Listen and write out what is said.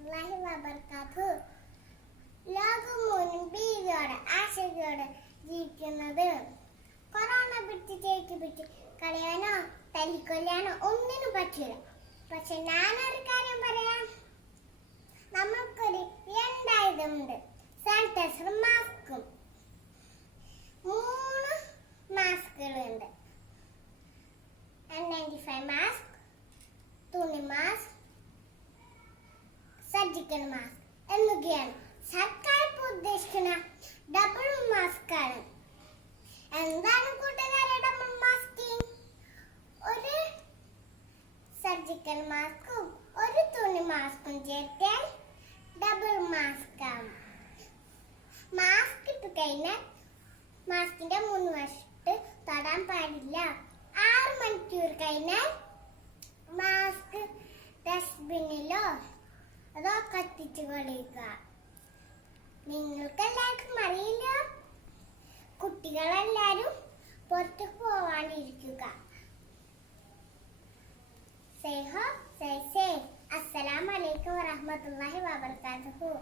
വറഹ്മത്തുള്ളാഹി വബറകാതുഹു. ലോകം മുഴുവൻ ഭീതിയോടെ ആശങ്കയോടെ ജീവിക്കുന്നത്. കൊറോണ പിടിച്ച് കളയാനോ തല്ലിക്കൊല്ലാനോ ഒന്നിനും പറ്റില്ല. പക്ഷെ ഞാനൊരു കാര്യം പറയാം, നമ്മൾക്കൊരു രണ്ടായുധമുണ്ട്: സാനിറ്റൈസറും മാസ്കും. 3 മാസ്കുകളുണ്ട്: N95 മാസ്ക്, തുണി മാസ്ക്, സർജിക്കൽ മാസ്ക് എന്നൊക്കെയാണ്. സർക്കാർ ഇപ്പോൾ ഉദ്ദേശിക്കുന്ന ഡബിൾ മാസ്ക് ആണ്. എന്താണ് കൂട്ടുകാരെ ഡബിൾ മാസ്കിംഗ്? ഒരു സർജിക്കൽ മാസ്കും ഒരു തുണി മാസ്കും ചേർത്താൽ ഡബിൾ മാസ്ക് ആവും. മാസ്ക് ഇട്ട് കഴിഞ്ഞാൽ മാസ്കിന്റെ 3 വശത്ത് തൊടാൻ പാടില്ല. 6 മണിക്കൂർ കഴിഞ്ഞാൽ മാസ്ക് ഡസ്റ്റ്ബിന്നിലോ അതോ കത്തിച്ചു കളയുക. നിങ്ങൾക്കെല്ലാവർക്കും അറിയില്ല, കുട്ടികളെല്ലാരും പുറത്തു പോവാണ്ടിരിക്കുക. Stay safe. Assalamu alaikum warahmatullahi wabarakatuh.